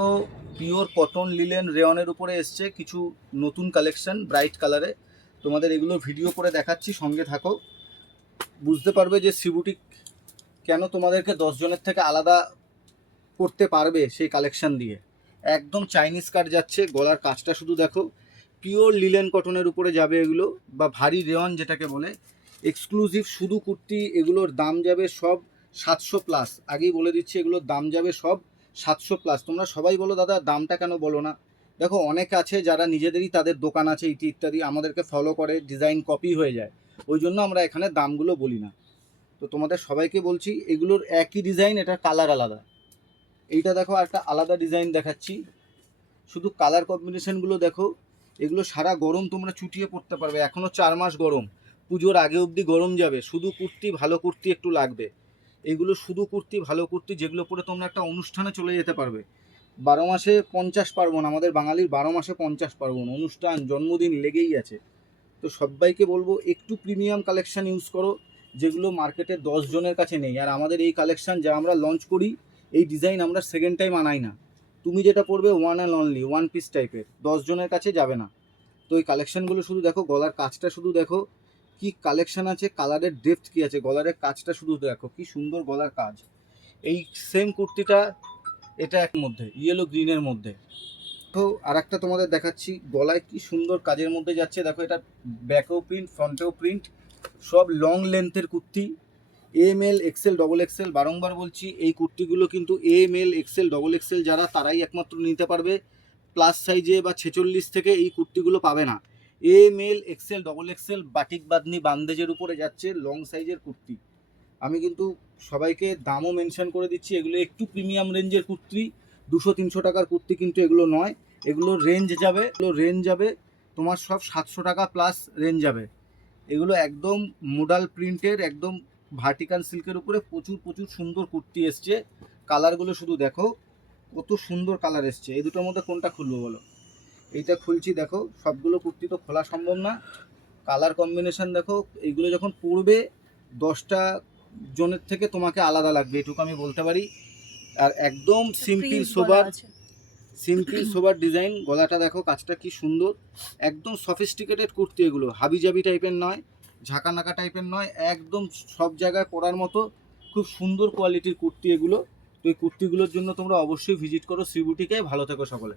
তো pure cotton linen রেয়নের উপরে এসছে কিছু নতুন কালেকশন ব্রাইট কালারে। তোমাদের এগুলো ভিডিও করে দেখাচ্ছি, সঙ্গে থাকো। বুঝতে পারবে যে শ্রীবুটিক কেন তোমাদেরকে 10 জনের থেকে আলাদা করতে পারবে সেই কালেকশন দিয়ে। একদম চাইনিজ কাট যাচ্ছে, গলার কাজটা শুধু দেখো। পিওর লিলেন কটনের উপরে যাবে এগুলো, বা ভারী রেয়ন যেটাকে বলে। এক্সক্লুসিভ শুধু কুর্তি, এগুলোর দাম যাবে সব 700 প্লাস। আগেই বলে দিচ্ছি, এগুলোর দাম যাবে সব 700 প্লাস। তোমরা সবাই বলো দাদা দামটা কেন বলো না। দেখো অনেক আছে যারা নিজেদেরই তাদের দোকান আছে ইত্যাদি, আমাদেরকে ফলো করে, ডিজাইন কপি হয়ে যায়, ওই জন্য আমরা এখানে দামগুলো বলি না। তো তোমাদের সবাইকে বলছি, এগুলোর একই ডিজাইন, এটা কালার আলাদা। এইটা দেখো একটা আলাদা ডিজাইন দেখাচ্ছি, শুধু কালার কম্বিনেশনগুলো দেখো। এগুলো সারা গরম তোমরা চুটিয়ে পড়তে পারবে, এখনও 4 মাস গরম, পুজোর আগে অবধি গরম যাবে। শুধু কুর্তি, ভালো কুর্তি একটু লাগবে। এগুলো শুধু কুর্তি, ভালো কুর্তি, যেগুলো পরে তোমরা একটা অনুষ্ঠানে চলে যেতে পারবে। 12 মাসে 50 পার্বণ, আমাদের বাঙালির 12 মাসে 50 পার্বণ, অনুষ্ঠান জন্মদিন লেগেই আছে। তো সবাইকে বলবো একটু প্রিমিয়াম কালেকশান ইউজ করো, যেগুলো মার্কেটে 10 জনের কাছে নেই। আর আমাদের এই কালেকশান যা আমরা লঞ্চ করি, এই ডিজাইন আমরা সেকেন্ড টাইম আনাই না। তুমি যেটা পরবে one and only, one piece টাইপের, 10 জনের কাছে যাবে না। তো এই কালেকশানগুলো শুধু দেখো, গলার কাজটা শুধু দেখো কি কালেকশান আছে, কালারের ডেপথ কী আছে, গলারের কাজটা শুধু দেখো কি সুন্দর গলার কাজ। এই সেম কুর্তিটা, এটা এক মধ্যে ইয়েলো গ্রিনের মধ্যে। তো আর একটা তোমাদের দেখাচ্ছি, গলায় কি সুন্দর কাজের মধ্যে যাচ্ছে দেখো। এটা ব্যাকেও প্রিন্ট, ফ্রন্টেও প্রিন্ট, সব লং লেন্থের kurti. M L XL double XL, বারংবার বলছি এই কুর্তিগুলো কিন্তু M L XL double XL যারা, তারাই একমাত্র নিতে পারবে। প্লাস সাইজে বা 46 থেকে এই কুর্তিগুলো পাবে না। M L XL double XL batik বাদনি বান্দেজের উপরে যাচ্ছে লং সাইজের কুর্তি। আমি কিন্তু সবাইকে দামও মেনশন করে দিচ্ছি, এগুলো একটু প্রিমিয়াম রেঞ্জের কুর্তি, 200-300 টাকার কুর্তি কিন্তু এগুলো নয়। এগুলো রেঞ্জ যাবে তোমার সব 700 টাকা প্লাস রেঞ্জ যাবে। এগুলো একদম মোডাল প্রিন্টের, একদম ভার্টিক্যাল সিল্কের উপরে প্রচুর প্রচুর সুন্দর কুর্তি এসছে। কালারগুলো শুধু দেখো কত সুন্দর কালার এসছে। এই দুটোর মধ্যে কোনটা খুলবো বলো? এইটা খুলছি দেখো। সবগুলো কুর্তি তো খোলা সম্ভব না, কালার কম্বিনেশন দেখো। এইগুলো যখন পরবে 10টা জনের থেকে তোমাকে আলাদা লাগবে, এটুকু আমি বলতে পারি। আর একদম সিম্পল সোবার ডিজাইন। গলাটা দেখো, কাজটা কি সুন্দর, একদম সফিস্টিকেটেড কুর্তি। এগুলো হাবিজাবি টাইপের নয়, ঝাঁকানাকা টাইপের নয়, একদম সব জায়গায় পরার মতো খুব সুন্দর কোয়ালিটির কুর্তি এগুলো। তো এই কুর্তিগুলোর জন্য তোমরা অবশ্যই ভিজিট করো শ্রীবুটিকে। ভালো থেকো সকলে।